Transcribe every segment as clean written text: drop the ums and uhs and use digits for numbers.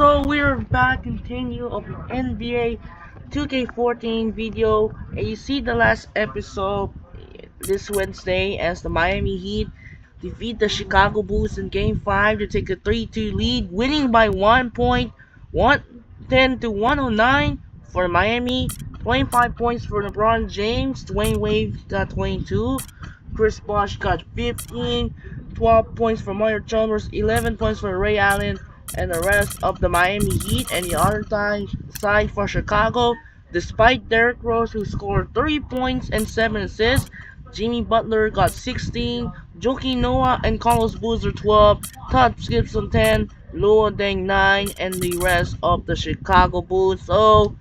So we're back continue of the NBA 2K14 video, and you see the last episode this Wednesday as the Miami Heat defeat the Chicago Bulls in Game 5 to take a 3-2 lead, winning by 1 point, 110 to 109 for Miami. 25 points for LeBron James, Dwayne Wade got 22, Chris Bosh got 15, 12 points for Mario Chalmers, 11 points for Ray Allen, and the rest of the Miami Heat. And the other side for Chicago, despite Derrick Rose, who scored 3 points and 7 assists, Jimmy Butler got 16, Joakim Noah and Carlos Boozer 12, Todd Gibson 10, Luol Deng 9, and the rest of the Chicago Bulls. So,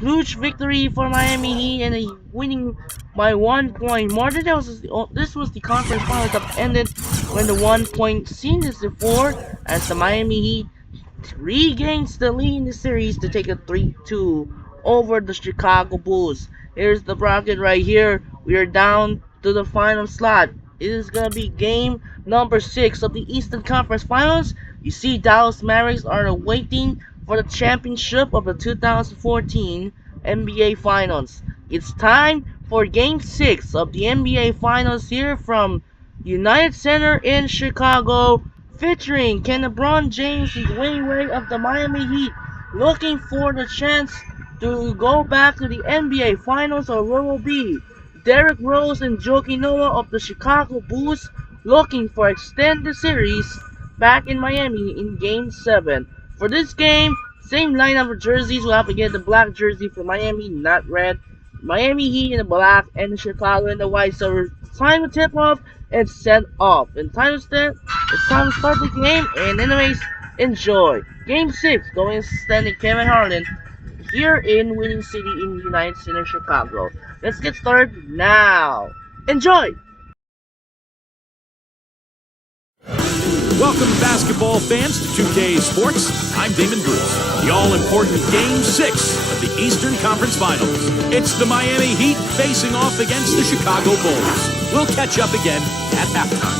huge victory for Miami Heat and a winning by 1 point. More than that this was the conference finals that ended when the 1 point seen this before as the Miami Heat regains the lead in the series to take a 3-2 over the Chicago Bulls. Here's the bracket right here. We are down to the final slot. It is gonna be game number 6 of the Eastern Conference Finals. You see, Dallas Mavericks are waiting for the championship of the 2014 NBA Finals. It's time for game 6 of the NBA Finals here from United Center in Chicago, featuring Ken LeBron James and Dwayne Wade of the Miami Heat, looking for the chance to go back to the NBA Finals, or will it be Derrick Rose and Joakim Noah of the Chicago Bulls looking for extend the series back in Miami in Game 7. For this game, same lineup of jerseys. We'll have to get the black jersey for Miami, not red. Miami Heat in the black and Chicago in the white. So time to tip off and set off. And it's time to start the game. And anyways, enjoy. Game 6 going standing Kevin Harlan here in Winning City in United Center, Chicago. Let's get started now. Enjoy! Welcome, basketball fans, to 2K Sports. I'm Damon Bruce. The all-important Game 6 of the Eastern Conference Finals. It's the Miami Heat facing off against the Chicago Bulls. We'll catch up again at halftime.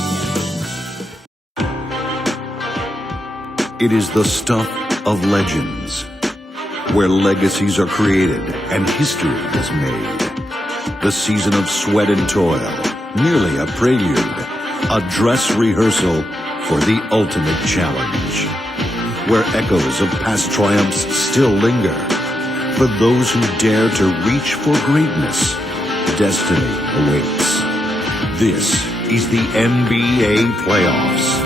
It is the stuff of legends, where legacies are created and history is made. The season of sweat and toil, merely a prelude, a dress rehearsal for the ultimate challenge, where echoes of past triumphs still linger. For those who dare to reach for greatness, destiny awaits. This is the NBA Playoffs.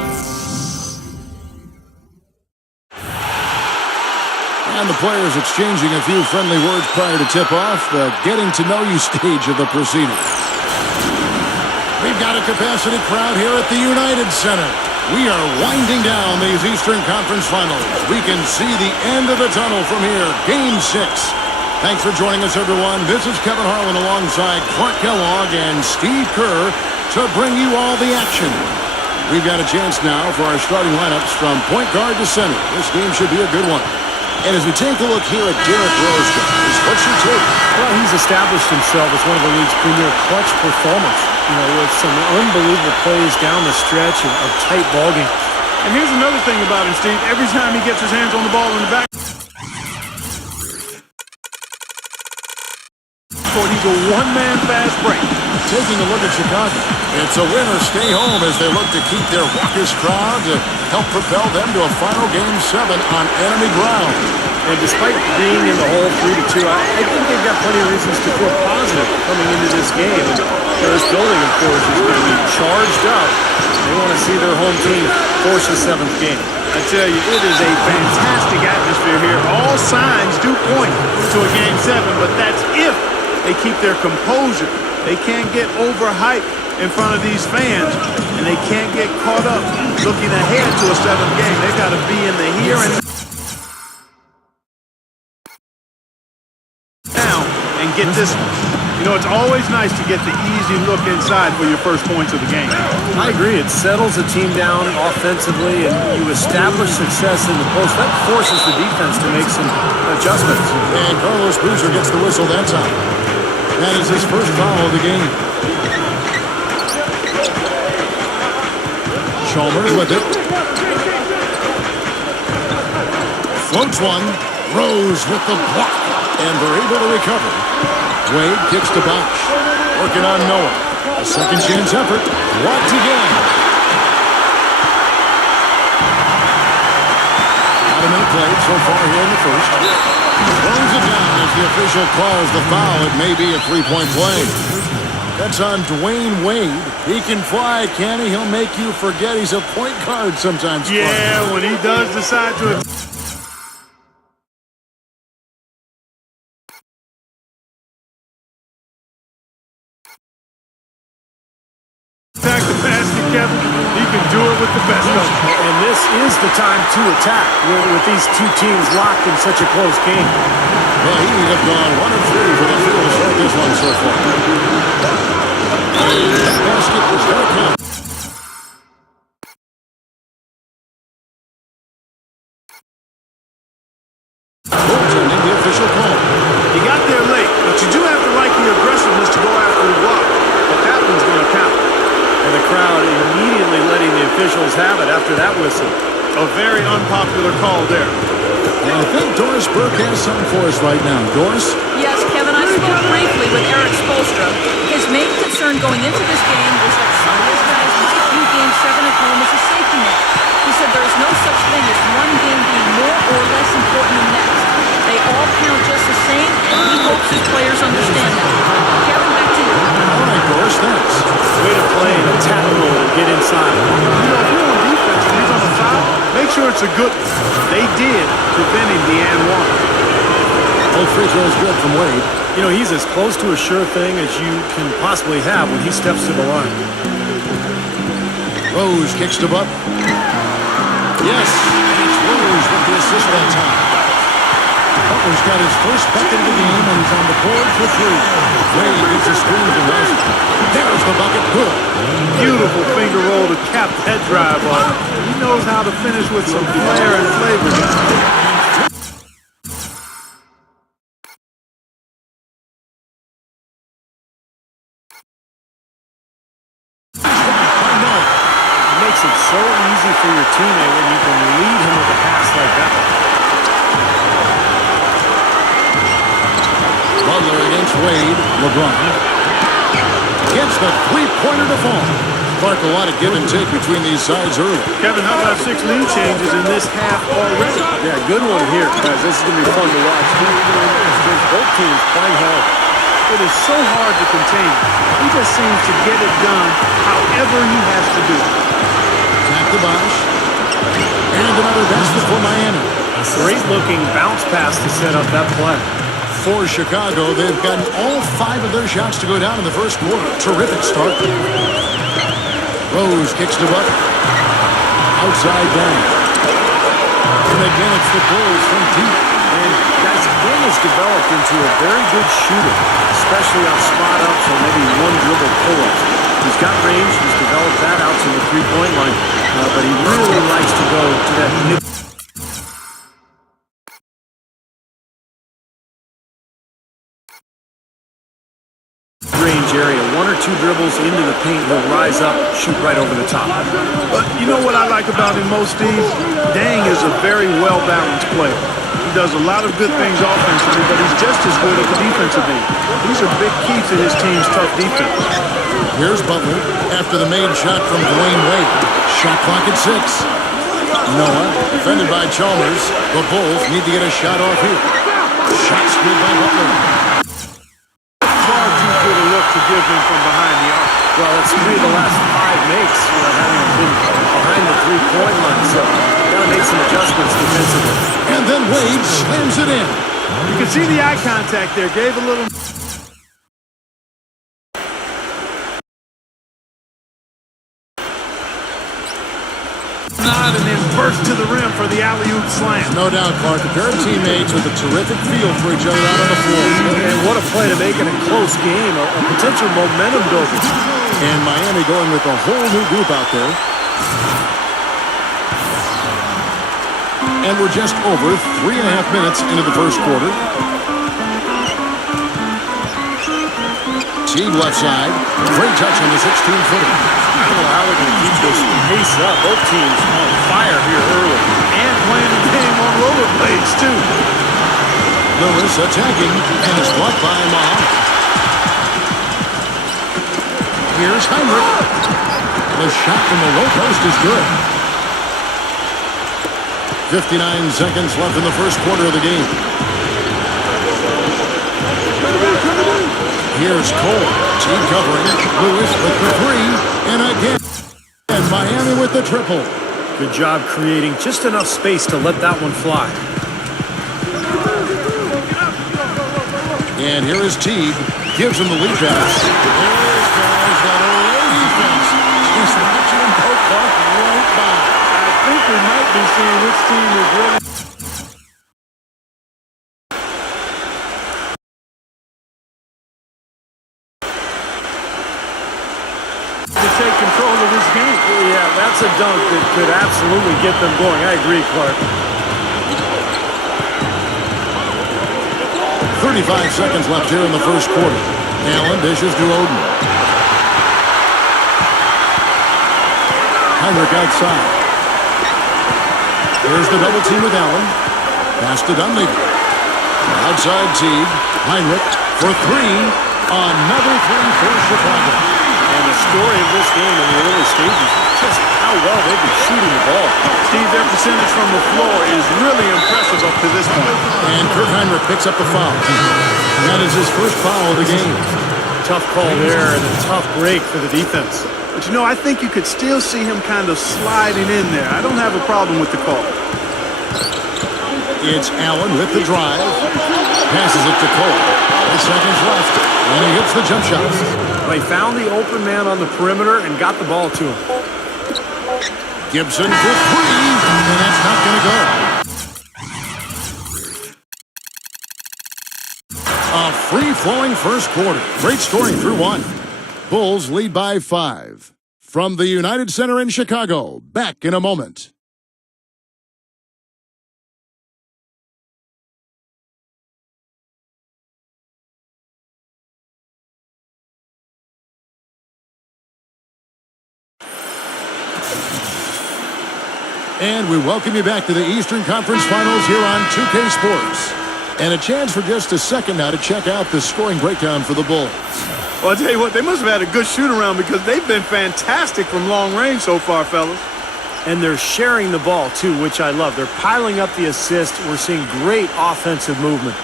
And the players exchanging a few friendly words prior to tip-off, the getting-to-know-you stage of the proceedings. We've got a capacity crowd here at the United Center. We are winding down these Eastern Conference Finals. We can see the end of the tunnel from here, Game 6. Thanks for joining us, everyone. This is Kevin Harlan alongside Clark Kellogg and Steve Kerr to bring you all the action. We've got a chance now for our starting lineups from point guard to center. This game should be a good one. And as we take a look here at Derrick Rose, guys, what's your take? Well, he's established himself as one of the league's premier clutch performers, with some unbelievable plays down the stretch of tight ball games. And here's another thing about him, Steve. Every time he gets his hands on the ball in the back, he's a one-man fast break. Taking a look at Chicago. It's a win or stay home as they look to keep their raucous crowd to help propel them to a final Game 7 on enemy ground. And despite being in the hole 3-2, I think they've got plenty of reasons to feel positive coming into this game. And this building, of course, is going to be charged up. They want to see their home team force the 7th game. I tell you, it is a fantastic atmosphere here. All signs do point to a Game 7, but that's if they keep their composure. They can't get overhyped in front of these fans, and they can't get caught up looking ahead to a 7th game. They've got to be in the here and now and get this one. It's always nice to get the easy look inside for your first points of the game. I agree. It settles the team down offensively, and you establish success in the post. That forces the defense to make some adjustments. And Carlos Boozer gets the whistle that time. That is his first foul of the game. Chalmers with it. Floats one. Rose with the block. And they're able to recover. Wade kicks to Bosch. Working on Noah. A second chance effort. Blocked again. About a minute played so far here in the first. Throws it down as the official calls the foul. It may be a three-point play. That's on Dwayne Wade. He can fly, can he? He'll make you forget he's a point guard sometimes. Yeah, when he does decide to attack the basket, Kevin, he can do it with the best of them. And this is the time to attack with these two teams locked in such a close game. Well, he would have gone 1 of 3 for the field to start this one so far. Basket is going to come. Goaltending, the official call. You got there late, but you do have to like the aggressiveness to go after the block. But that one's going to count. And the crowd immediately letting the officials have it after that whistle. A very unpopular call there. And I think Doris Burke has something for us right now. Doris? Yes, Kevin, I spoke briefly with Eric Spoelstra. His main concern going into this game was that some of his guys might view Game 7 at home as a safety net. He said there is no such thing as one game being more or less important than next. They all count just the same, and he hopes his players understand that. Kevin, back to you. All right, Doris, thanks. Way to play an attack role and get inside. You know, if you're on defense and he's on the foul, make sure it's a good one. They did, preventing the and one. Both free throws good from Wade. You know, he's as close to a sure thing as you can possibly have when he steps to the line. Rose kicks to Butler. Yes, and it's Rose with the assist that time. Butler's got his first bucket of the game, and he's on the board for 3. Wade gets a screen from Russell. There's the bucket. Good. Beautiful finger roll to cap that drive off. He knows how to finish with some flair and flavor. Makes it so easy for your teammate when you can lead him with a pass like that. Butler against Wade. LeBron gets the three-pointer to fall. Clark, a lot of give and take between these sides early. Kevin, how about 6 lead changes in this half already? Yeah, good one here, guys. This is going to be fun to watch. Both teams playing hard. It is so hard to contain. He just seems to get it done however he has to do it. Back to Bosch. And another basket for Miami. Great-looking bounce pass to set up that play. For Chicago, they've gotten all 5 of their shots to go down in the first quarter. Terrific start. Rose kicks to Butler. Outside down. And again, it's the Bulls from deep. And guys, Ben has developed into a very good shooter, especially on spot-ups or maybe one-dribble pull-ups. He's got range. He's developed that out to the three-point line, but he really likes to go to that mid. Range area, 1 or 2 dribbles into the paint, he'll rise up, shoot right over the top. But you know what I like about him most, Steve? Dang is a very well-balanced player. He does a lot of good things offensively, but he's just as good at the defensive end. These are big keys to his team's tough defense. Here's Butler after the made shot from Dwayne Wade. Shot clock at 6. Noah, defended by Chalmers. The Bulls need to get a shot off here. Shot good by Butler. Far too good a look to give him from behind the arc. Well, it's 3 of the last 5 makes, having been behind the three-point line, so got to make some adjustments defensively. And then Wade slams it in. You can see the eye contact there. Gave a little... nod and then burst to the rim for the alley-oop slam. No doubt, Clark. A pair of teammates with a terrific feel for each other out on the floor. And what a play to make it a close game, a potential momentum builder. And Miami going with a whole new group out there. And we're just over 3.5 minutes into the first quarter. Team left side. Great touch on the 16-footer. I don't know how they're going to keep this pace up. Both teams on fire here early. And playing the game on rollerblades, too. Lewis attacking, and it's blocked by Muhammad. Here's Heinrich. The shot from the low post is good. 59 seconds left in the first quarter of the game. Here's Cole. Team covering. Lewis with the three. And again. And Miami with the triple. Good job creating just enough space to let that one fly. And here is Teague. Gives him the lead pass. There's that old defense. He's watching him poke Clark right by. I think we might be seeing which team is ready to take control of this game. Yeah, that's a dunk that could absolutely get them going. I agree, Clark. 35 seconds left here in the first quarter. Allen dishes to Oden. Heinrich outside. There's the double team with Allen. Pass to Dunleavy. Outside Teague. Heinrich for three. Another three for Chicago. And the story of this game in the early stages is just how well they've been shooting the ball. Steve, their percentage from the floor is really impressive up to this point. And Kurt Heinrich picks up the foul. That is his first foul of the game. Tough call there and a tough break for the defense. But you know, I think you could still see him kind of sliding in there. I don't have a problem with the call. It's Allen with the drive. Passes it to Cole. 5 seconds left. And he hits the jump shot. They found the open man on the perimeter and got the ball to him. Gibson for three. And that's not going to go. A free-flowing first quarter. Great scoring through one. Bulls lead by 5. From the United Center in Chicago, back in a moment. And we welcome you back to the Eastern Conference Finals here on 2K Sports. And a chance for just a second now to check out the scoring breakdown for the Bulls. Well, I'll tell you what, they must have had a good shoot-around because they've been fantastic from long range so far, fellas. And they're sharing the ball, too, which I love. They're piling up the assist. We're seeing great offensive movement.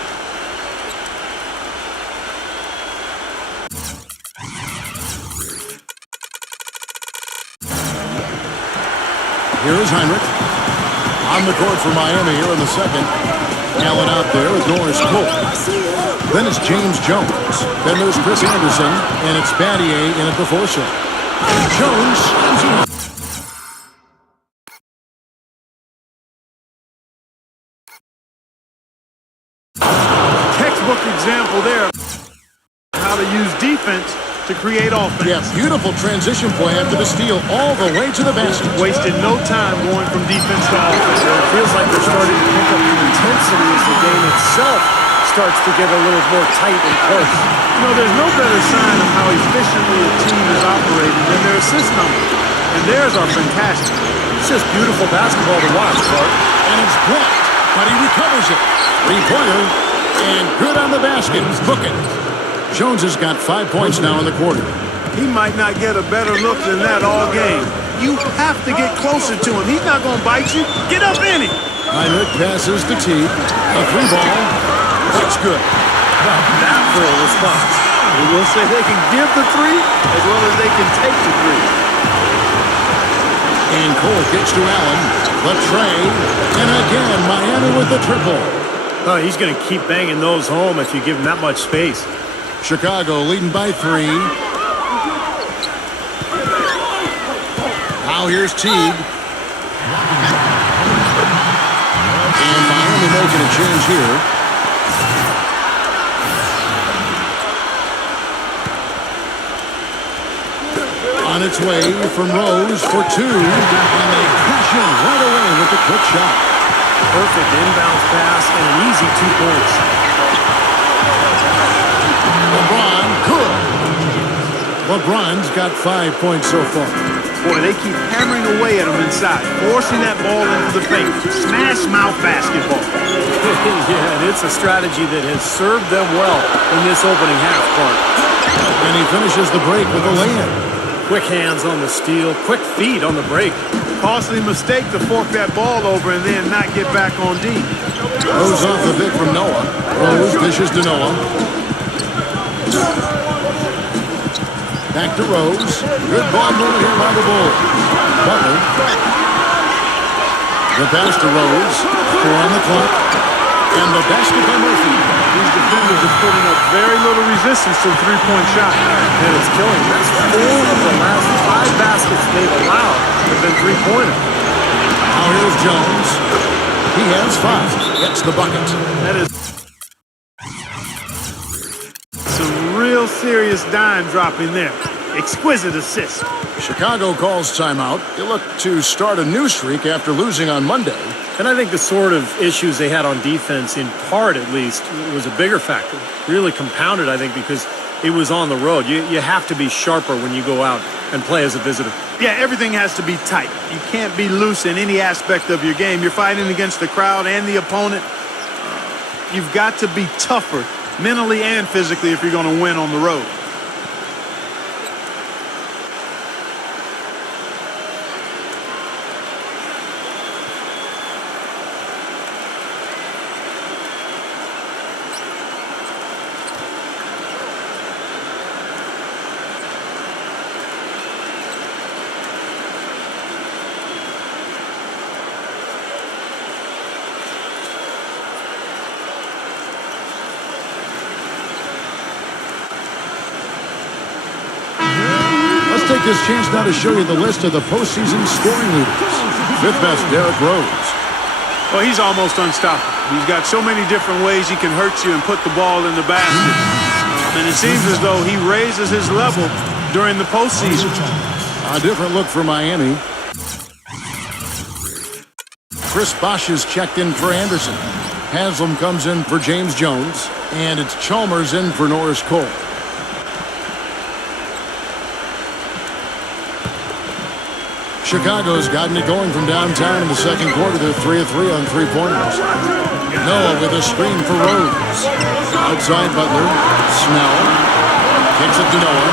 Here is Heinrich. On the court for Miami here in the second. Allen out there with Norris Cole. Then it's James Jones. Then there's Chris Anderson. And it's Battier in at the four-shot. Jones slams him. Textbook example there how to use defense to create offense. Yeah, beautiful transition play after the steal all the way to the basket. Wasted no time going from defense to offense. It feels like they're starting to pick up the intensity as the game itself starts to get a little more tight and close. You know, there's no better sign of how efficiently a team is operating than their assist numbers. And theirs are fantastic. It's just beautiful basketball to watch, Clark. And it's blocked, but he recovers it. Three-pointer, and good on the basket. Hook it. Jones has got 5 points now in the quarter. He might not get a better look than that all game. You have to get closer to him. He's not going to bite you. Get up in him. Heinrich passes to Teague. A three ball. That's good. Now that for a response. We will say they can give the three as well as they can take the three. And Cole gets to Allen. The tray. And again, Miami with the triple. Oh, he's going to keep banging those home if you give him that much space. Chicago leading by 3. Now here's Teague. And Miami making a change here. On its way from Rose for 2. And they crash in right away with a quick shot. Perfect inbounds pass and an easy 2 points. LeBron, good. LeBron's got 5 points so far. Boy, they keep hammering away at him inside, forcing that ball into the paint. Smash mouth basketball. Yeah, and it's a strategy that has served them well in this opening half part. And he finishes the break with a lay-in. Quick hands on the steal, quick feet on the break. Costly mistake to fork that ball over and then not get back on D. Rose off the pick from Noah. Rose dishes to Noah. Back to Rose. Good ball movement here by the Bulls. Butler. The pass to Rose. 4 on the clock. And the basket by Murphy. These defenders are putting up very little resistance to the three-point shot. And it's killing. That's 4 of the last 5 baskets they've allowed have been three-pointers. Now here's Jones. He has 5. Gets the bucket. That is some real serious dime dropping there. Exquisite assist. Chicago calls timeout. They look to start a new streak after losing on Monday. And I think the sort of issues they had on defense, in part at least, was a bigger factor. Really compounded, I think, because it was on the road. You have to be sharper when you go out and play as a visitor. Yeah, everything has to be tight. You can't be loose in any aspect of your game. You're fighting against the crowd and the opponent. You've got to be tougher mentally and physically if you're going to win on the road. Take this chance now to show you the list of the postseason scoring leaders. 5th best, Derrick Rose. Well, he's almost unstoppable. He's got so many different ways he can hurt you and put the ball in the basket. And it seems as though he raises his level during the postseason. A different look for Miami. Chris Bosh is checked in for Anderson. Haslam comes in for James Jones. And it's Chalmers in for Norris Cole. Chicago's gotten it going from downtown in the second quarter. They're 3 of 3 on three-pointers. Noah with a screen for Rose. Outside Butler. Snell. Kicks it to Noah.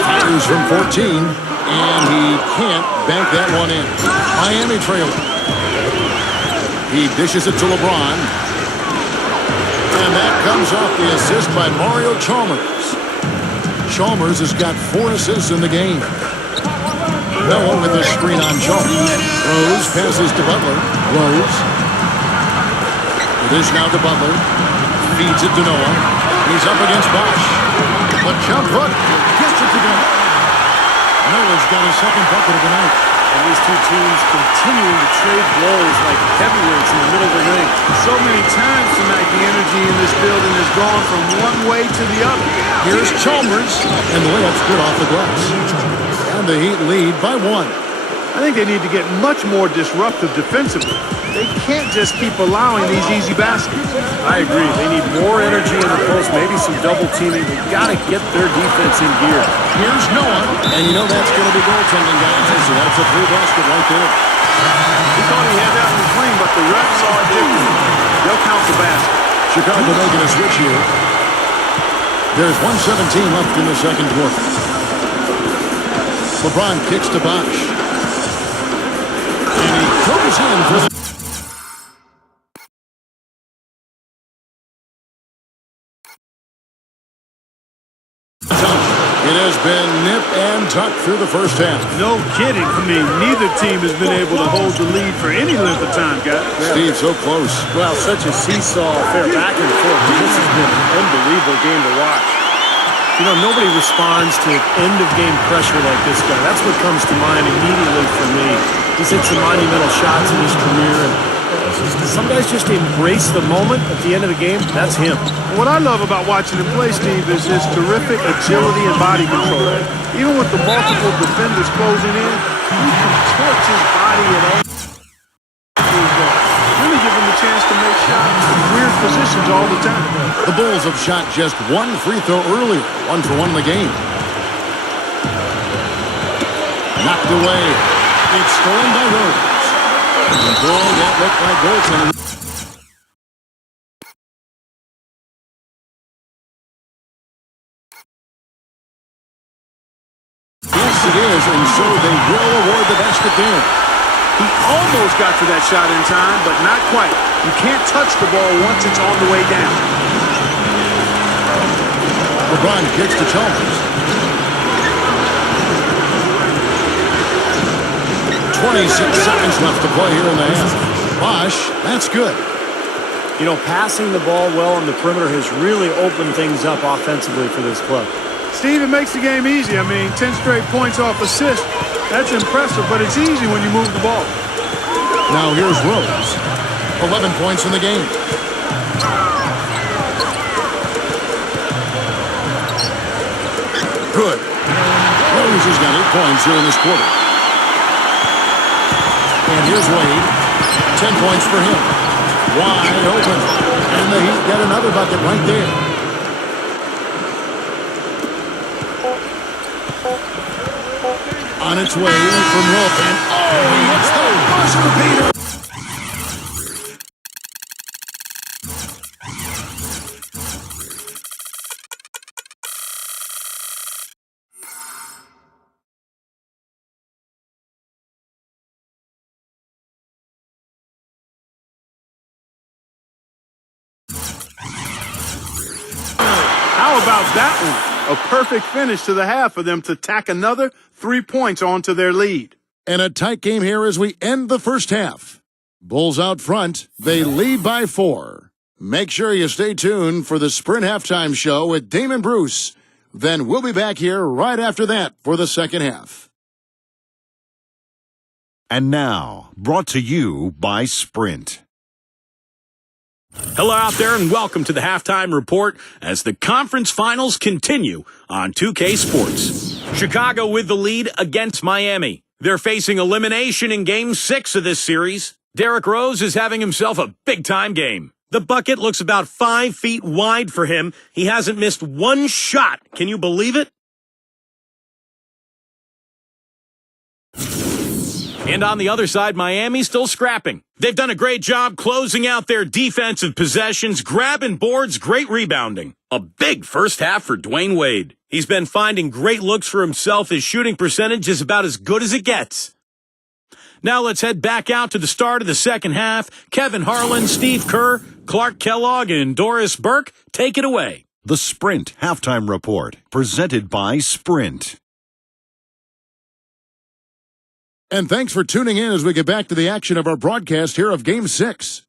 Fires from 14. And he can't bank that one in. Miami trailing. He dishes it to LeBron. And that comes off the assist by Mario Chalmers. Chalmers has got 4 assists in the game. Noah with a screen on Chalmers. Rose passes to Butler. Rose. It is now to Butler. Feeds it to Noah. He's up against Bosh. The jump hook. Gets it to go. Noah's got his second bucket of the night. And these two teams continuing to trade blows like heavyweights in the middle of the ring. So many times tonight, the energy in this building has gone from one way to the other. Here's Chalmers. And the layup's good off the glass. And the Heat lead by 1. I think they need to get much more disruptive defensively. They can't just keep allowing these easy baskets. I agree. They need more energy in the post, maybe some double teaming. They've got to get their defense in gear. Here's Noah. And you know that's going to be goaltending, guys. So that's a 3-basket right there. He thought he had that one clean, but the refs saw it differently. They'll count the basket. Chicago making a switch here. There's 1:17 left in the second quarter. LeBron kicks to Bosh. And he goes in for the... It has been nip and tuck through the first half. No kidding. I mean, neither team has been able to hold the lead for any length of time, guys. Steve, so close. Well, such a seesaw affair back and forth. This has been an unbelievable game to watch. You know, nobody responds to end-of-game pressure like this guy. That's what comes to mind immediately for me. He's hit some monumental shots in his career, and some guys just embrace the moment at the end of the game. That's him. What I love about watching him play, Steve, is his terrific agility and body control. Even with the multiple defenders closing in, he contorts his body and really give him a chance to make shots in weird positions all the time. The Bulls have shot just 1 free throw earlier, 1 for 1 in the game. Knocked away. It's stolen by Rose. And boy, that looked like goaltending. Yes, it is, and so they will award the basket there. He almost got to that shot in time, but not quite. You can't touch the ball once it's on the way down. LeBron kicks to Chalmers. 26 seconds left to play here in the half. Bosch, that's good. You know, passing the ball well on the perimeter has really opened things up offensively for this club. Steve, it makes the game easy. I mean, 10 straight points off assist. That's impressive, but it's easy when you move the ball. Now here's Rose. 11 points in the game. Good. Rose has got 8 points here in this quarter. And here's Wade. 10 points for him. Wide open. And the Heat get another bucket right there. On its way from Wolf. And he hits the buzzer beater. How about that one? A perfect finish to the half for them to tack another 3 points onto their lead. And a tight game here as we end the first half. Bulls out front. They lead by 4. Make sure you stay tuned for the Sprint Halftime Show with Damon Bruce. Then we'll be back here right after that for the second half. And now, brought to you by Sprint. Hello out there and welcome to the Halftime Report as the conference finals continue on 2K Sports. Chicago with the lead against Miami. They're facing elimination in Game 6 of this series. Derrick Rose is having himself a big-time game. The bucket looks about 5 feet wide for him. He hasn't missed one shot. Can you believe it? And on the other side, Miami's still scrapping. They've done a great job closing out their defensive possessions, grabbing boards, great rebounding. A big first half for Dwayne Wade. He's been finding great looks for himself. His shooting percentage is about as good as it gets. Now let's head back out to the start of the second half. Kevin Harlan, Steve Kerr, Clark Kellogg, and Doris Burke, take it away. The Sprint Halftime Report, presented by Sprint. And thanks for tuning in as we get back to the action of our broadcast here of Game 6.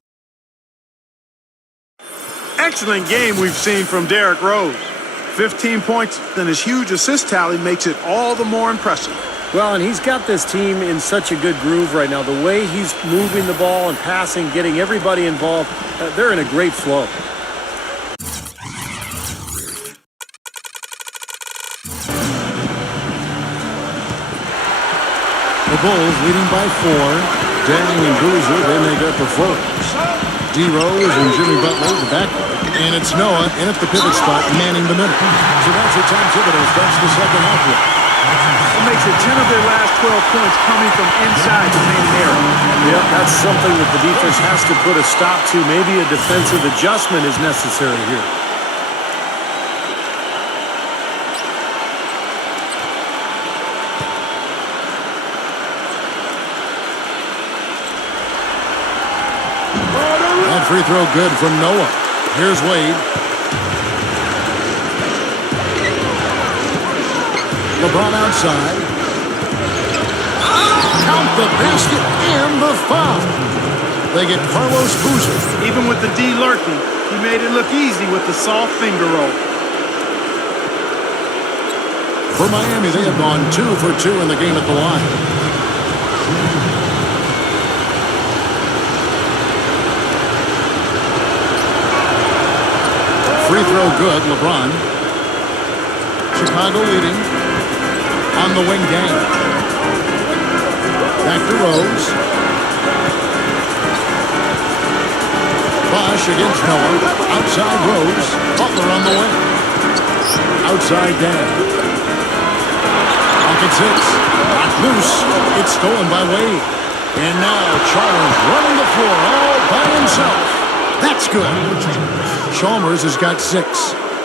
Excellent game we've seen from Derrick Rose. 15 points and his huge assist tally makes it all the more impressive. Well, and he's got this team in such a good groove right now. The way he's moving the ball and passing, getting everybody involved, they're in a great flow. The Bulls leading by 4. Dang and Boozer, they make up for forwards. D. Rose and Jimmy Butler, the backcourt. And it's Noah in at the pivot spot, manning the middle. So that's what Tom Thibodeau starts the second half with. It makes it 10 of their last 12 points coming from inside the main area. Yep, that's something that the defense has to put a stop to. Maybe a defensive adjustment is necessary here. That free throw good from Noah. Here's Wade. LeBron outside. Count the basket and the foul. They get Carlos Boozer. Even with the D lurking, he made it look easy with the soft finger roll. For Miami, they have gone 2 for 2 in the game at the line. Free throw good, LeBron. Chicago leading. On the wing gang. Back to Rose. Bosch against Noah. Outside Rose. Butler on the wing. Outside Dan. Pocket 6. Knocked loose. It's stolen by Wade. And now Chalmers running the floor all by himself. That's good. Chalmers has got 6.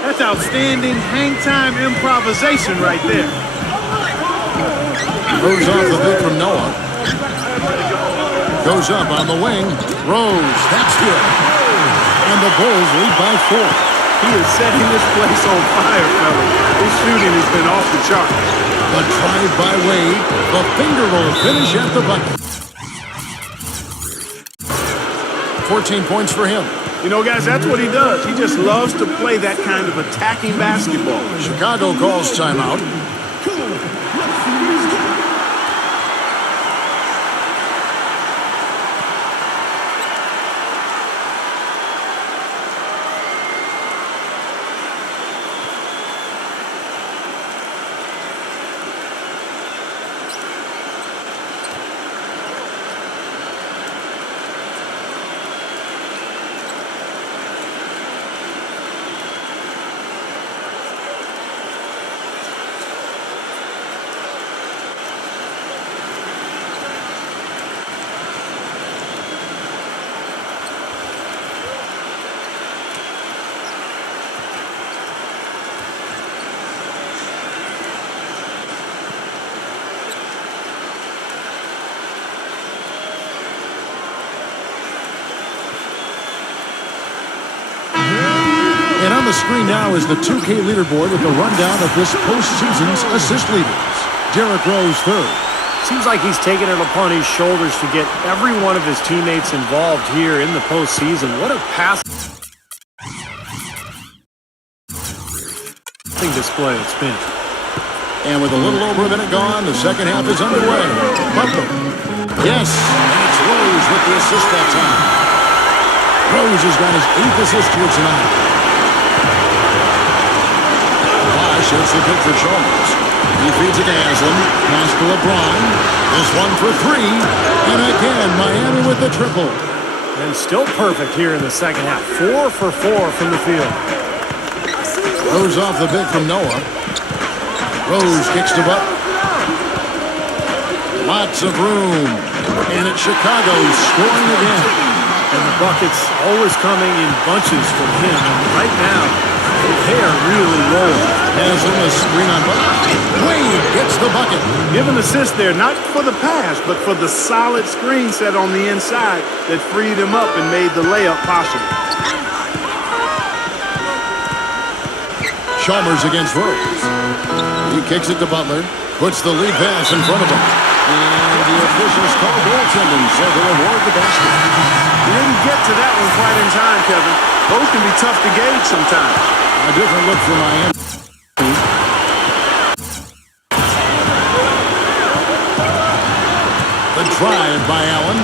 That's outstanding hang-time improvisation right there. Throws off the big from Noah. Goes up on the wing. Rose, that's good. And the Bulls lead by 4. He is setting this place on fire, fellas. His shooting has been off the charts. The drive by Wade. The finger roll finish at the bucket. 14 points for him. You know, guys, that's what he does. He just loves to play that kind of attacking basketball. Chicago calls timeout. And on the screen now is the 2K leaderboard with a rundown of this postseason's assist leaders. Derrick Rose third. Seems like he's taking it upon his shoulders to get every one of his teammates involved here in the postseason. What a passing display it's been. And with a little over a minute gone, the second half is underway. Butler. Yes, and it's Rose with the assist that time. Rose has got his 8th assist here tonight. Shoots the pick for Chalmers. He feeds it to Haslam. Pass to LeBron. This one for 3. And again, Miami with the triple. And still perfect here in the second half. 4 for 4 from the field. Rose off the big from Noah. Rose kicks to Butler. Lots of room. And it's Chicago scoring again. And the buckets always coming in bunches from him. And right now, they are really rolling. Haslam a screen on Butler. Wade gets the bucket. Give an assist there, not for the pass, but for the solid screen set on the inside that freed him up and made the layup possible. Chalmers against Rose. He kicks it to Butler. Puts the lead pass in front of him. And the officials call goaltending, so they'll award the basket. He didn't get to that one quite in time, Kevin. Those can be tough to gauge sometimes. A different look for Miami. The drive by Allen.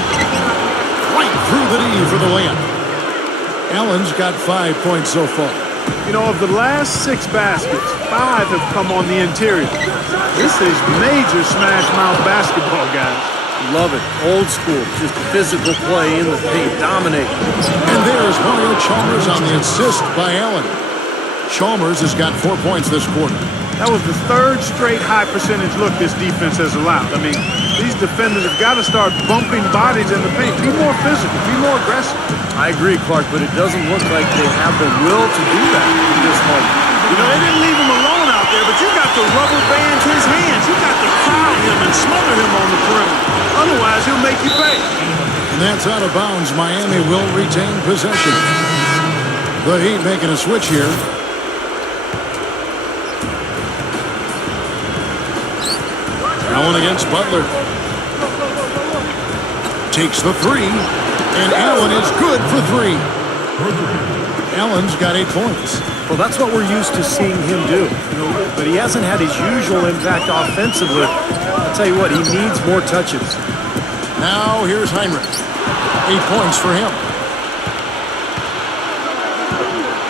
Right through the knee for the layup. Allen's got 5 points so far. You know, of the last 6 baskets, 5 have come on the interior. This is major smash mouth basketball, guys. Love it. Old school. Just physical play in the paint. Dominate. And there's Mario Chalmers on the assist by Allen. Chalmers has got 4 points this quarter. That was the 3rd straight high percentage look this defense has allowed. I mean, these defenders have got to start bumping bodies in the paint. Be more physical. Be more aggressive. I agree, Clark, but it doesn't look like they have the will to do that in this moment. You know, they didn't leave him alone out there, but you got to rubber band his hands. You got to crowd him and smother him on the perimeter. Otherwise, he'll make you pay. And that's out of bounds. Miami will retain possession. The Heat making a switch here. Allen against Butler. Takes the 3. And Allen is good for 3. Allen's got 8 points. Well, that's what we're used to seeing him do. But he hasn't had his usual impact offensively. I'll tell you what, he needs more touches. Now here's Heinrich. 8 points for him.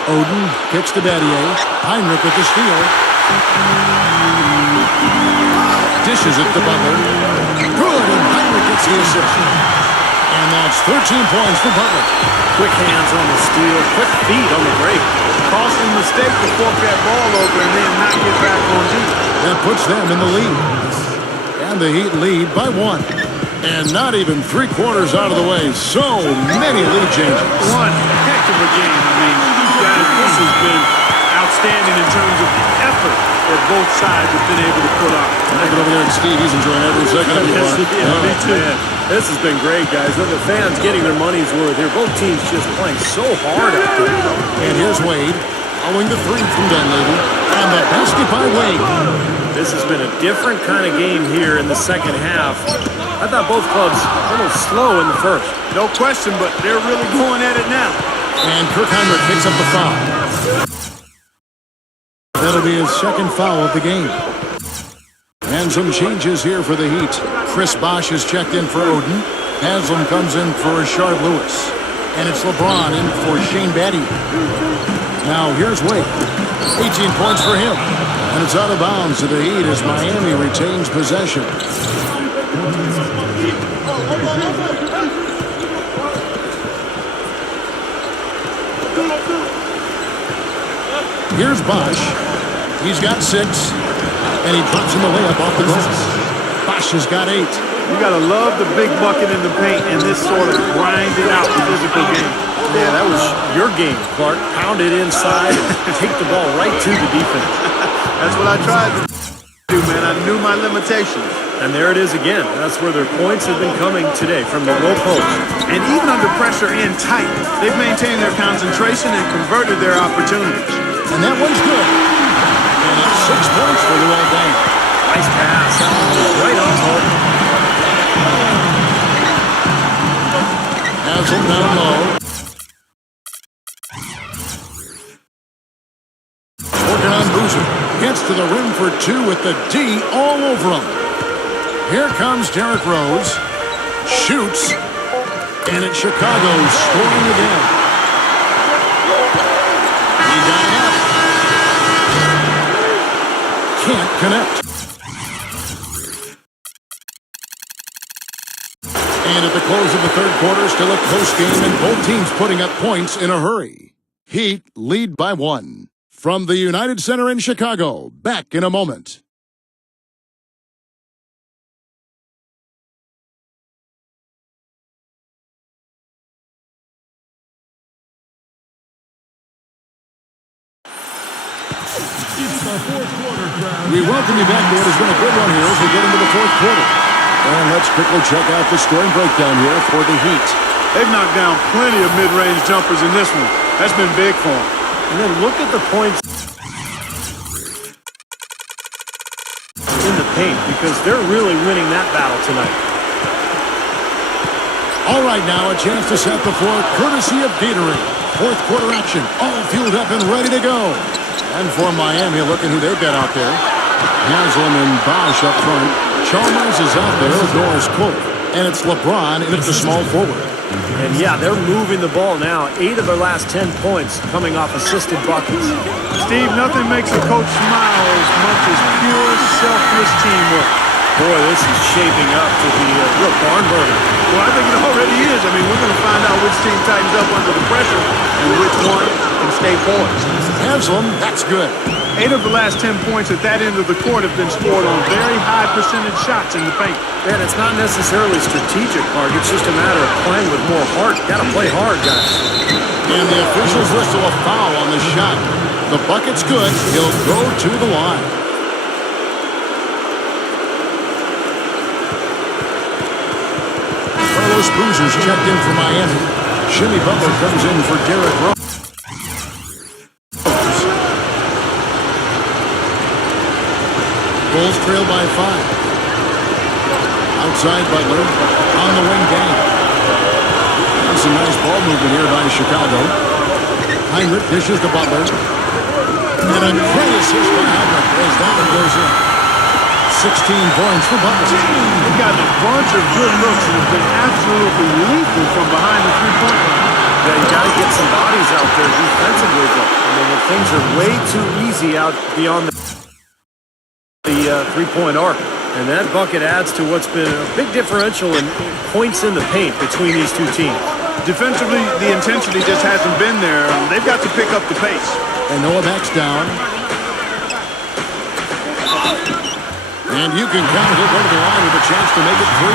Oden kicks to Battier. Heinrich with the steal. Dishes it to Butler. Good, and Heinrich gets the assist. And that's 13 points for Butler. Quick hands on the steal, quick feet on the break. Costly mistake to fork that ball over and then not get back on deep. That puts them in the lead. And the Heat lead by 1. And not even 3/4 out of the way. So many lead changes. One heck of a game. I mean, guys, this has been outstanding in terms of the effort that both sides have been able to put on. Look over there at Steve. He's enjoying every second of it. Me too. Man, this has been great, guys. The fans getting their money's worth here. Both teams just playing so hard out there. And here's Wade, following the 3 from Dunleavy. And the basket by Wade. This has been a different kind of game here in the second half. I thought both clubs a little slow in the first. No question, but they're really going at it now. And Kirkheimer picks up the foul. That'll be his second foul of the game. And some changes here for the Heat. Chris Bosh is checked in for Oden. Haslam comes in for Rashard Lewis. And it's LeBron in for Shane Battier. Now here's Wade. 18 points for him. And it's out of bounds to the Heat as Miami retains possession. Here's Bosh. He's got 6. And he drops in the layup off the glass. Bosh has got 8. You got to love the big bucket in the paint and this sort of grinded out physical game. Yeah, that was your game, Clark. Pound it inside and take the ball right to the defense. That's what I tried to do, man. I knew my limitations. And there it is again. That's where their points have been coming today, from the low post. And even under pressure and tight, they've maintained their concentration and converted their opportunities. And that one's good. And it's 6 points for Luol Deng. Nice pass. That one was right on target. Haslam down low. Working on Boozer. Gets to the rim for 2 with the D all over him. Here comes Derrick Rose. Shoots. And it's Chicago scoring again. He got it up. Can't connect. And at the close of the third quarter, still a close game, and both teams putting up points in a hurry. Heat lead by 1. From the United Center in Chicago, back in a moment. It's the fourth quarter, crowd. We welcome you back to what has been a good one here as we get into the fourth quarter. And let's quickly check out the scoring breakdown here for the Heat. They've knocked down plenty of mid-range jumpers in this one. That's been big for them. And then look at the points in the paint, because they're really winning that battle tonight. All right, now a chance to set the floor courtesy of Gatorade. Fourth quarter action, all fueled up and ready to go. And for Miami, look at who they've got out there. Haslam and Bosh up front. Chalmers is out there with Norris Cole. And it's LeBron, and it's a small forward. And yeah, they're moving the ball now. 8 of their last 10 points coming off assisted buckets. Steve, nothing makes a coach smile as much as pure, selfless teamwork. Boy, this is shaping up to be a real barn burner. Well, I think it already is. I mean, we're going to find out which team tightens up under the pressure and which one can stay poised. Haslam, that's good. 8 of the last 10 points at that end of the court have been scored on very high percentage shots in the paint. And it's not necessarily strategic, Mark. It's just a matter of playing with more heart. Got to play hard, guys. And the officials whistle a foul on the shot. The bucket's good. He'll go to the line. Carlos Boozer's checked in for Miami. Jimmy Butler comes in for Derrick Rose. Bulls trail by 5. Outside Butler, on the wing gang. And some nice ball movement here by Chicago. Heinrich dishes to Butler. And a great assist by Heinrich as that one goes in. 16 points for Butler. They've gotten a bunch of good looks and have been absolutely lethal from behind the three-point line. Yeah, you got to get some bodies out there defensively, though. I mean, when things are way too easy out beyond the three-point arc. And that bucket adds to what's been a big differential in points in the paint between these two teams. Defensively, the intensity just hasn't been there. They've got to pick up the pace. And Noah backs down. And you can count he'll go to the line with a chance to make it 3.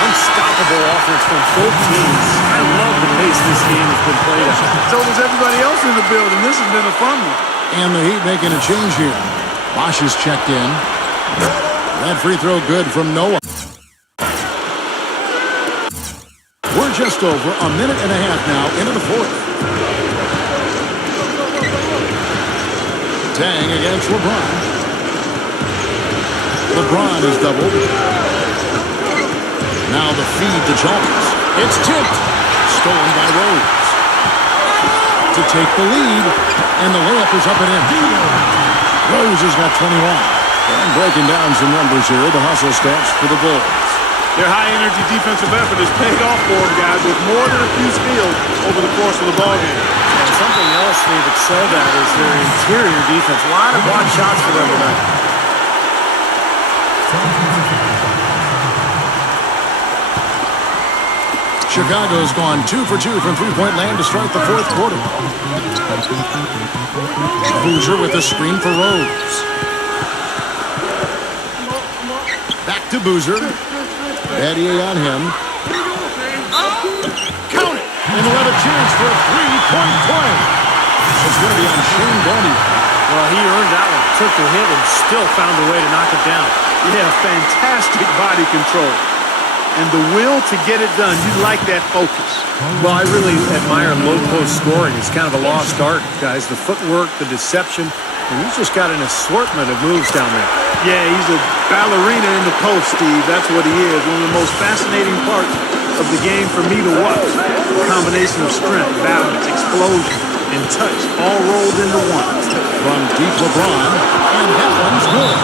Unstoppable offense from both teams. I love the pace this game has been played at. So does everybody else in the building. This has been a fun one. And the Heat making a change here. Bosch is checked in. That free throw good from Noah. We're just over a minute and a half now into the fourth. Tang against LeBron. LeBron is doubled. Now the feed to Chalmers. It's tipped. Stolen by Rose. To take the lead. And the layup is up and in. Rose has got 21. And breaking down some numbers here, the hustle stats for the Bulls. Their high-energy defensive effort has paid off for them, guys, with more than a few steals over the course of the ballgame. And something else they've excelled at is their interior defense. A lot of block shots for them tonight. Chicago's gone 2 for 2 from three-point land to start the fourth quarter. Boozer with a screen for Rose. Back to Boozer. Battier on him. Count it! And we'll have a chance for a three-point play. It's going to be on Shane Battier. Well, he earned that one. Took the hit and still found a way to knock it down. Yeah, fantastic body control. And the will to get it done. You like that focus. Well, I really admire low-post scoring. It's kind of a lost art, guys. The footwork, the deception, and he's just got an assortment of moves down there. Yeah, he's a ballerina in the post, Steve. That's what he is. One of the most fascinating parts of the game for me to watch. A combination of strength, balance, explosion, and touch, all rolled into one. From deep LeBron, and that one's good.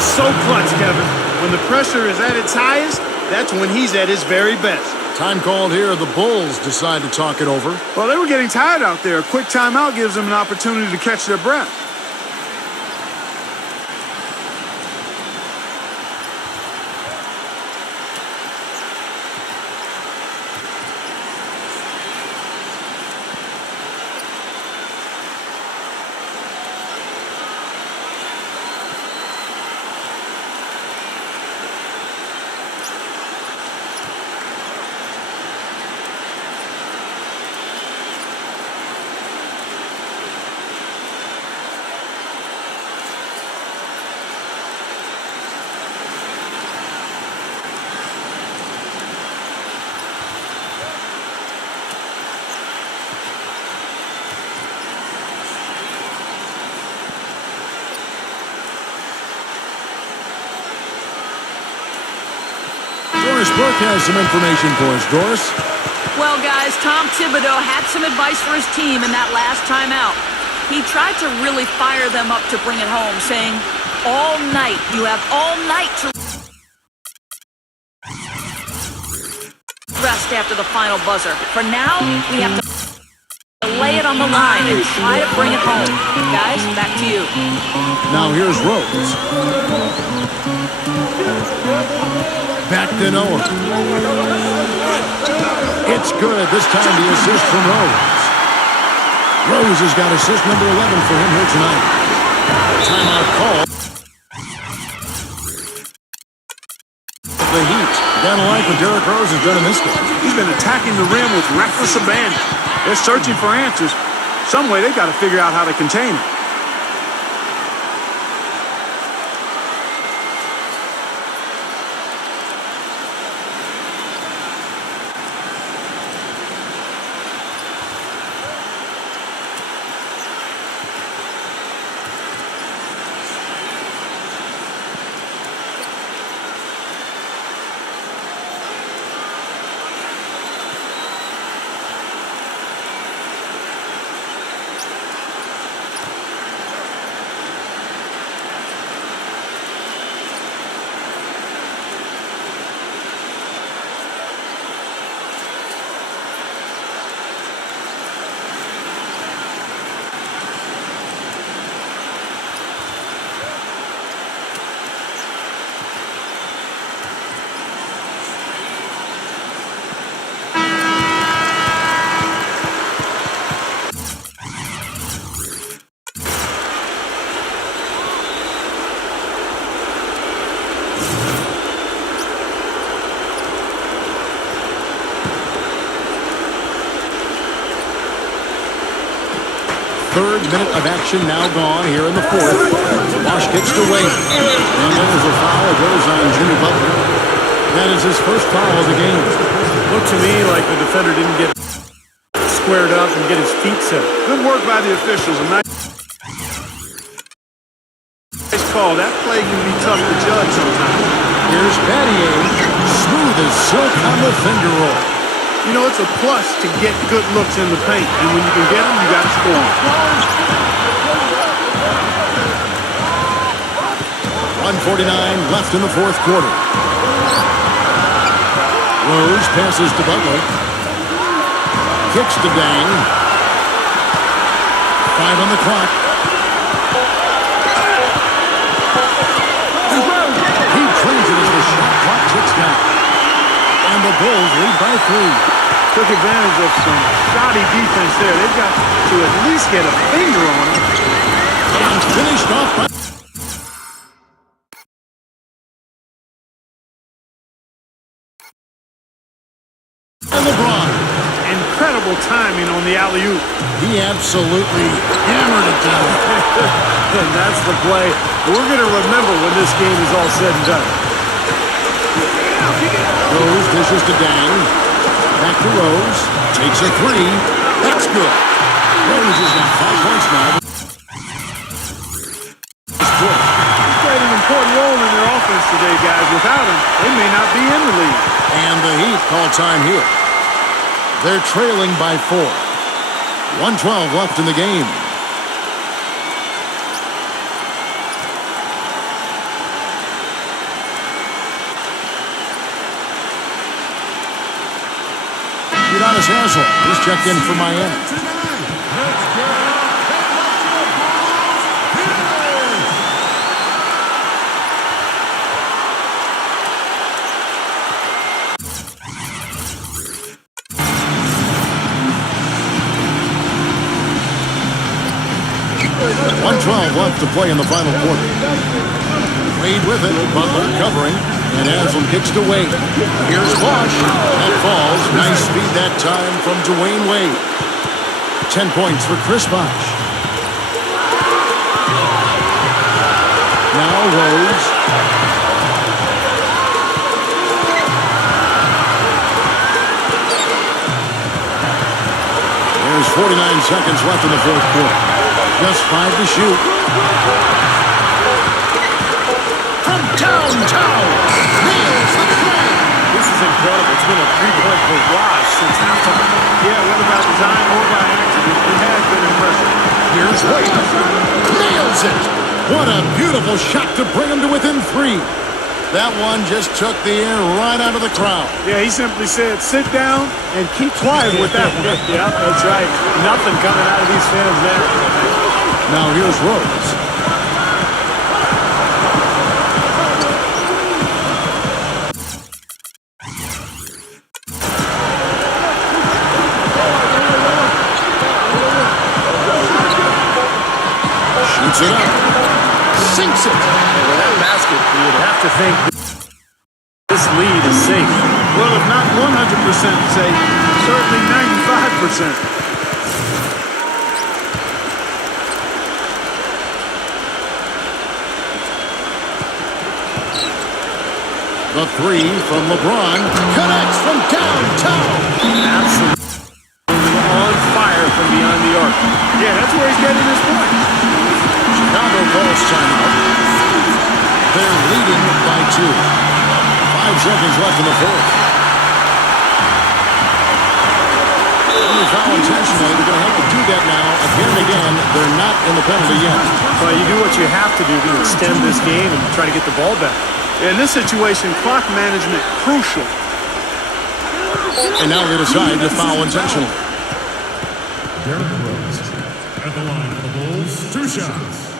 So clutch, Kevin. When the pressure is at its highest, that's when he's at his very best. Time called here. The Bulls decide to talk it over. Well, they were getting tired out there. A quick timeout gives them an opportunity to catch their breath. Doris Burke has some information for us. Doris? Well, guys, Tom Thibodeau had some advice for his team in that last timeout. He tried to really fire them up to bring it home, saying, all night, you have all night to rest after the final buzzer. For now, we have to lay it on the line and try to bring it home. Guys, back to you. Now here's Rose. Back to Noah. It's good. This time the assist from Rose. Rose has got assist number 11 for him here tonight. Timeout call. The Heat. Gotta like what Derrick Rose has done in this game. He's been attacking the rim with reckless abandon. They're searching for answers. Some way they've got to figure out how to contain him. third minute of action now gone here in the fourth. Bosch kicks to Wade. And there's a foul. It goes on Jimmy Butler. That is his first foul of the game. Looked to me like the defender didn't get squared up and get his feet set. Good work by the officials. A nice call. That play can be tough to judge sometimes. Here's Battier. Smooth as silk on the finger roll. You know, it's a plus to get good looks in the paint. And when you can get them, you got to score them. 1:49 left in the fourth quarter. Rose passes to Butler. Kicks to Dang. 5 on the clock. He trains it as the shot clock ticks down. And the Bulls lead by 3. Took advantage of some shoddy defense there. They've got to at least get a finger on it. And finished off by... And LeBron. Incredible timing on the alley-oop. He absolutely hammered it down. And that's the play we're going to remember when this game is all said and done. Rose dishes to Dang. Back to Rose. Takes a 3. That's good. Rose has got 5 points now. He's played an important role in their offense today, guys. Without him, they may not be in the league. And the Heat call time here. They're trailing by 4. 1:12 left in the game. Udonis Haslem, he's checked in for Miami. Left to play in the final quarter. Wade with it. Butler covering. And Haslem kicks to Wade. Here's Bosch. That falls. Nice speed that time from Dwayne Wade. 10 points for Chris Bosch. Now Rose. There's 49 seconds left in the fourth quarter. Just 5 to shoot. From downtown, nails the three. This is incredible. It's been a 3-point barrage since halftime. Yeah, whether by design or by accident, it has been impressive. Here's Wade. Nails it. What a beautiful shot to bring him to within 3. That one just took the air right out of the crowd. Yeah, he simply said, sit down and keep quiet with that one. Yeah, that's right. Nothing coming out of these fans now. Now here's Rose. Shoots it up. Sinks it. With that basket, you would have to think this lead is safe. Well, if not 100% safe, certainly 95%. The 3 from LeBron connects from downtown. Absolutely on fire from beyond the arc. Yeah, that's where he's getting his points. Chicago calls timeout. They're leading by 2. 5 seconds left in the fourth. When you foul intentionally, they're going to have to do that now again and again. They're not in the penalty yet. Well, you do what you have to do to extend this game and try to get the ball back. In this situation, clock management crucial. And now they decide to foul intentionally. Derrick Rose at the line for the Bulls. 2 shots.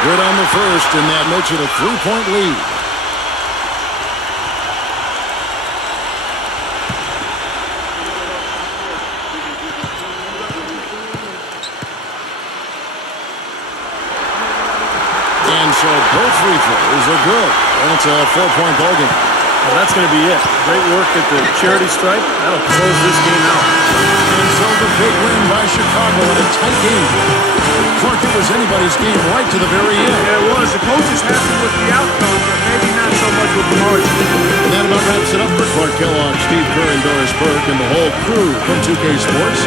Good on the first, and that makes it a 3-point lead. And so both free throws are good. And it's a 4-point ball game. Well, that's going to be it. Great work at the charity stripe. That'll close this game out. And so the big win by Chicago in a tight game. Clark, it was anybody's game right to the very end. Yeah, it was. The coach is happy with the outcome, but maybe not so much with the margin. And that about wraps it up for Clark Kellogg, Steve Kerr, and Doris Burke, and the whole crew from 2K Sports.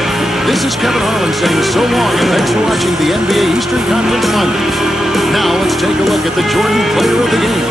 This is Kevin Harlan saying so long, and thanks for watching the NBA Eastern Conference Finals. Now let's take a look at the Jordan Player of the Game.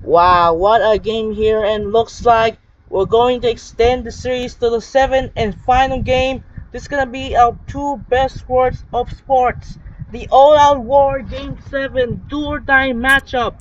Wow, what a game here, and looks like we're going to extend the series to the 7th and final game. This is going to be our two best words of sports. The all-out war Game 7 do-or-die matchup.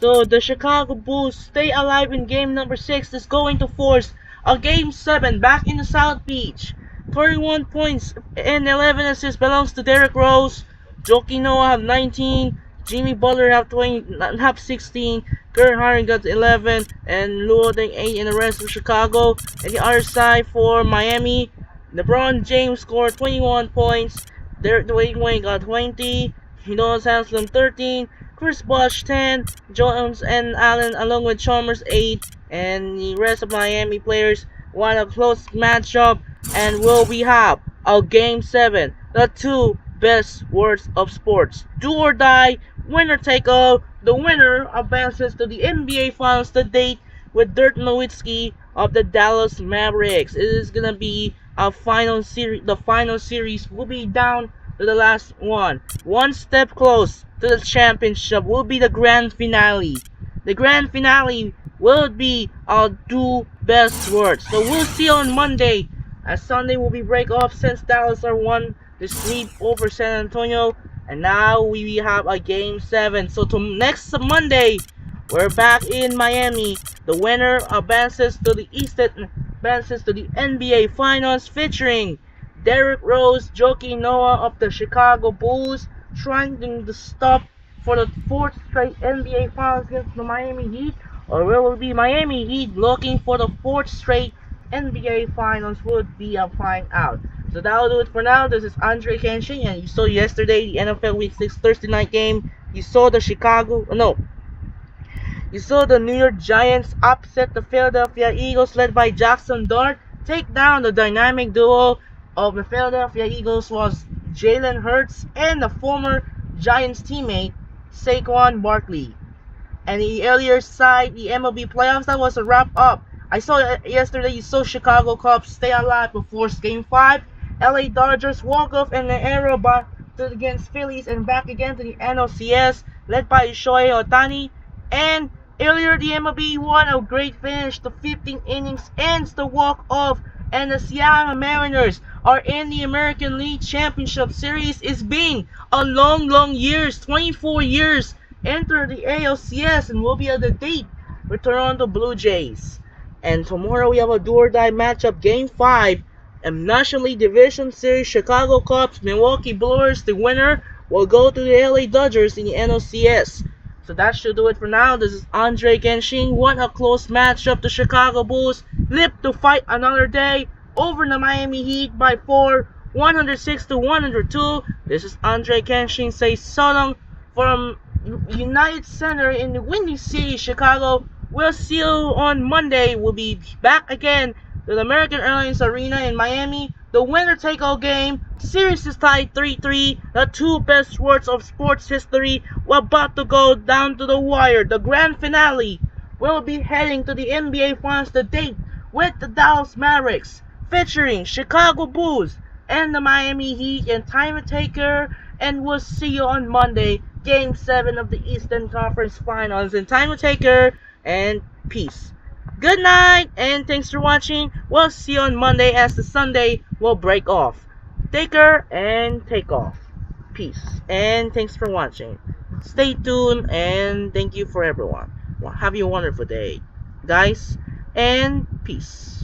So the Chicago Bulls stay alive in game number 6 is going to force a Game 7 back in the South Beach. 31 points and 11 assists belongs to Derrick Rose. Joakim Noah have 19. Jimmy Butler have 16. Kerr Harden got 11, and Luol Deng 8 in the rest of Chicago. And the other side for Miami, LeBron James scored 21 points. Derek Dwayne Wayne got 20. Udonis Haslem 13. Chris Bosh 10. Jones and Allen along with Chalmers 8. And the rest of Miami players won a close matchup. And will we have a Game 7? The two best words of sports. Do or die, winner take all. The winner advances to the NBA Finals to date with Dirk Nowitzki of the Dallas Mavericks. It is gonna be a final series. The final series will be down to the last one. One step close to the championship will be the grand finale. The grand finale will be our two best words. So we'll see on Monday. As Sunday will be break off since Dallas are won the sweep over San Antonio. And now we have a Game 7. So to next Monday, we're back in Miami. The winner advances to the NBA Finals, featuring Derrick Rose, Joakim Noah of the Chicago Bulls, trying to stop for the 4th straight NBA Finals against the Miami Heat, or will it be Miami Heat looking for the 4th straight NBA Finals? Would be a find out. So that'll do it for now. This is Andre Kenshin, and you saw yesterday the NFL Week 6 Thursday night game. You saw the You saw the New York Giants upset the Philadelphia Eagles led by Jackson Dart. Take down the dynamic duo of the Philadelphia Eagles was Jalen Hurts and the former Giants teammate Saquon Barkley. And the earlier side, the MLB playoffs, that was a wrap up. I saw yesterday, you saw Chicago Cubs stay alive before Game 5. LA Dodgers walk off in the arrow against Phillies and back again to the NLCS, led by Shohei Ohtani. And earlier, the MLB won a great finish. The 15 innings ends the walk-off, and the Seattle Mariners are in the American League Championship Series. It's been a long years, 24 years, enter the ALCS, and will be at the date with Toronto Blue Jays. And tomorrow we have a do-or-die matchup, Game 5, and National League Division Series, Chicago Cubs, Milwaukee Brewers. The winner will go to the LA Dodgers in the NLCS. So that should do it for now. This is Andre Genshin. What a close matchup. The Chicago Bulls live to fight another day over the Miami Heat by 4 106 to 102. This is Andre Kenshin say so long from United Center in the Windy City, Chicago. We'll see you on Monday. We'll be back again to the American Airlines Arena in Miami. The winner take all game. Series is tied 3-3. The two best words of sports history were about to go down to the wire. The grand finale. We'll be heading to the NBA Finals to date with the Dallas Mavericks, featuring Chicago Bulls and the Miami Heat and Time Taker. And we'll see you on Monday, Game 7 of the Eastern Conference Finals. And Time Taker, and peace. Good night, and thanks for watching. We'll see you on Monday as the Sunday will break off. Taker and take off. Peace, and thanks for watching. Stay tuned, and thank you for everyone. Have a wonderful day, guys, and peace.